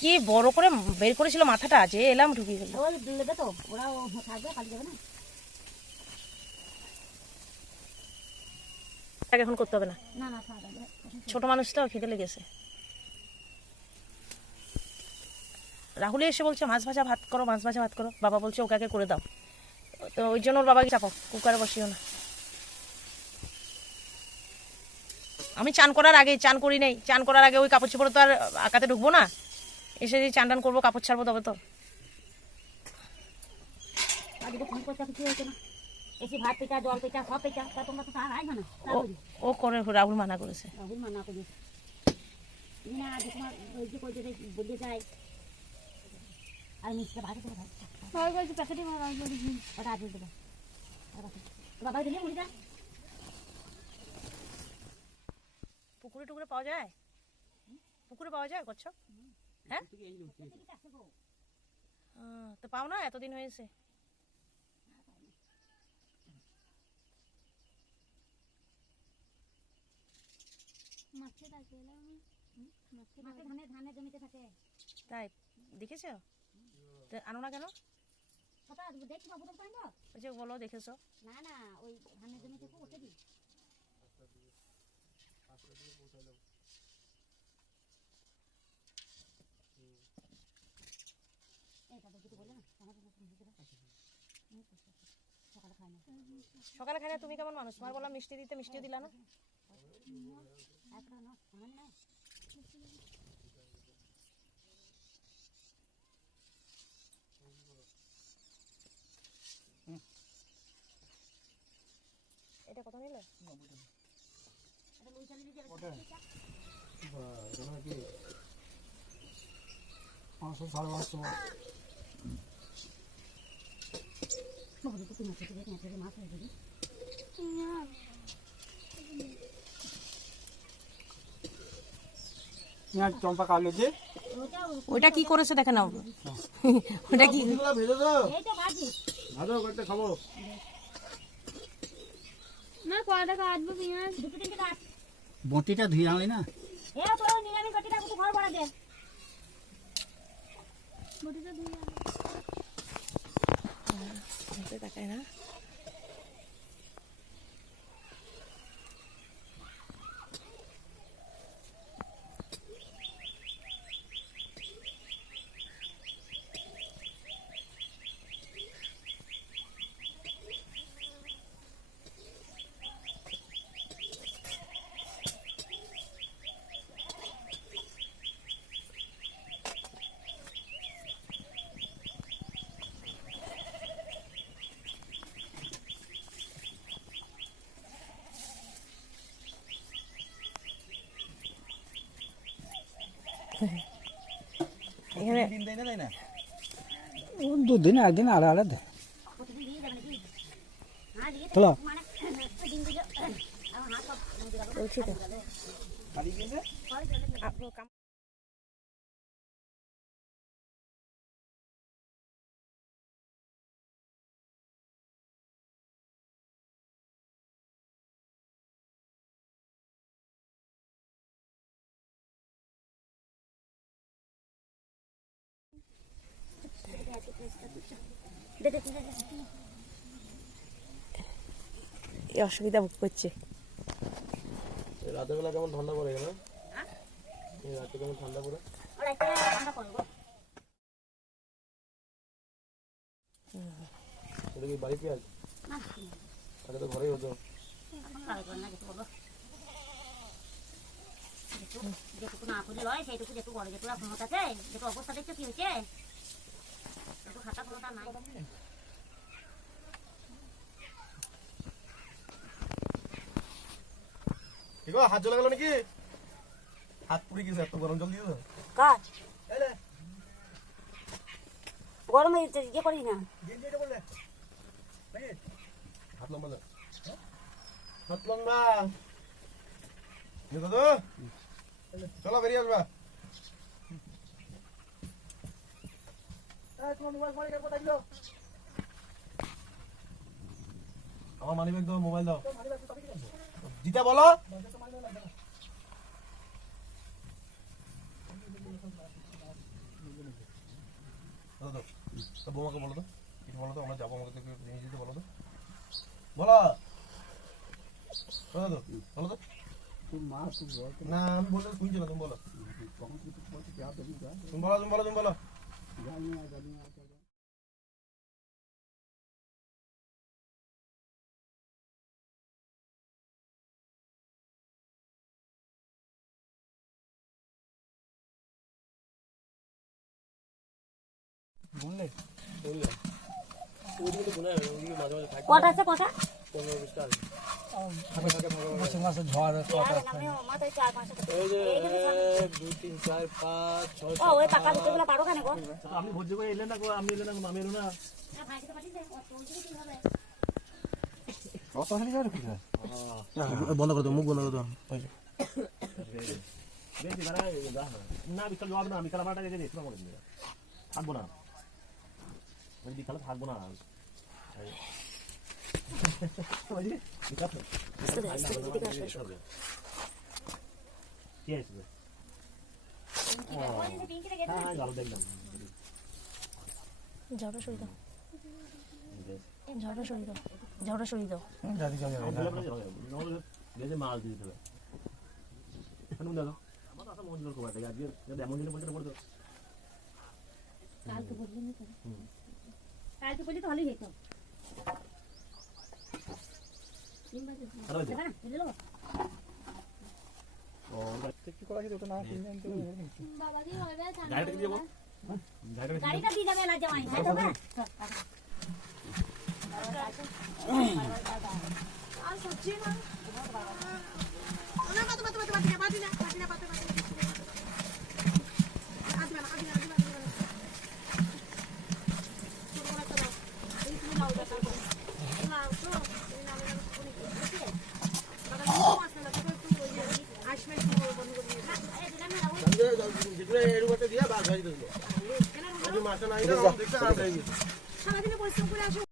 কি বড় করে বের করেছিল মাথাটা, যে এলাম ঢুকিয়ে গেল। এখন করতে হবে না, ছোট মানুষটাও খেতে লেগেছে। রাহুল এসে বলছে মাছ ভাজা ভাত করো, মাছ ভাজা ভাত করো। বাবা বলছে ওকে আগে করে দাও, তো ওই জন্য ওর বাবাকে চাপাও, কুকারে বসিও না। আমি চান করার আগে, চান করি নাই, চান করার আগে ওই কাপড় চোপড় তো আর আঁকাতে ঢুকবো না, এসে যদি চান টান করবো কাপড় ছাড়বো তবে তো। ও করে, রাহুল মানা করেছে। পুকুরে টুকুরে পাওয়া যায়, পুকুরে পাওয়া যায় কচ্ছপ? হ্যাঁ তো পাও না, এতদিন হয়েছে। তাই দেখেছ, আনো না কেন? বলো দেখেছো? না না, ওই ধানের জমি থেকে উঠে দিই। সকালে খাই না, তুমি কেমন মানুষ? তোমার বললাম মিষ্টি দিতে, মিষ্টিও দিলা না। এটা কত নিলে? চম্পা কালো যে ওইটা কি করেছে দেখে নাও, ওটা কি ভেজে দাও, ভালো করতে খাবো না। কয়টা কাটবো পেঁয়াজ? বটিটা ধুয়ে আনলি না? বটিটা ধুয়ে তাকায় না। এখানে দুদিন একদিন আড়ে আড়ে দেয়। চলো বলছি তো এই অসুবিধা ভোগ করছে। রাতের বেলা কেমন ঠান্ডা পড়ে গেল, রাতে কেমন ঠান্ডা পড়ে। বাড়ি পেঁয়াজ আগে তো ঘরেই হতো। যেটুকু না খুলে লয় সেইটুকু, যেটুকু বড় যেটুকু ক্ষমতা আছে, যেটুকু অবস্থা দেখছো কি হয়েছে, একটু খাতা ক্ষমতা নাই। হাত জ্বলে গেল নাকি? হাত পুড়ে গেছে, এত গরম জল দিয়ে তো কাজ গরমে ইয়ে করি না। হাত লম্বা, হাত লম্বা দাদু, চলো বেরিয়ে আসবা। আমার মানি ব্যাগ দাও, মোবাইল দাও, দিতে বলো। তো বৌমাকে বলো তো কিছু বলো তো আমরা যাবো আমাকে তো জিনিস দিতে বলো তো বলো বলো তো বলো তো না আমি বললে শুনছি না তুমি বলো তুমি বলো কটা আছে কটা? ওই পাকা দুটোগুলো পারো কেন গো? আপনি ভোজ করে এলেন না গো আমি এলেন না আমি এলো না বন্ধ করে দাও মুখ বন্ধ করে দাও না বিকাল জবাব না বিকাল আমার টাকা দিয়ে দিস থাকবো না বিকালে থাকবো না কি আছে হ্যাঁ ভালো দেখলাম ঝাউটা সরিয়ে দাও ঝাউটা সরিয়ে দাও ঝাউটা সরিয়ে দাও মাছ দিতে হবে আমার তো আসা মন জোর করবে আজকে এমন জিনিস বলতে পড়তো কালকে বললি না কালকে বললি তো হলেই যেত বাবা দিয়ে হবে গাড়িটা দিয়ে বল গাড়িটা দিয়ে যাবে না জামাই আর সত্যি না না বাদ মাসে নাই না দেখতে খারাপ হয়ে গেছে সারাদিনে পরিশ্রম করে আসো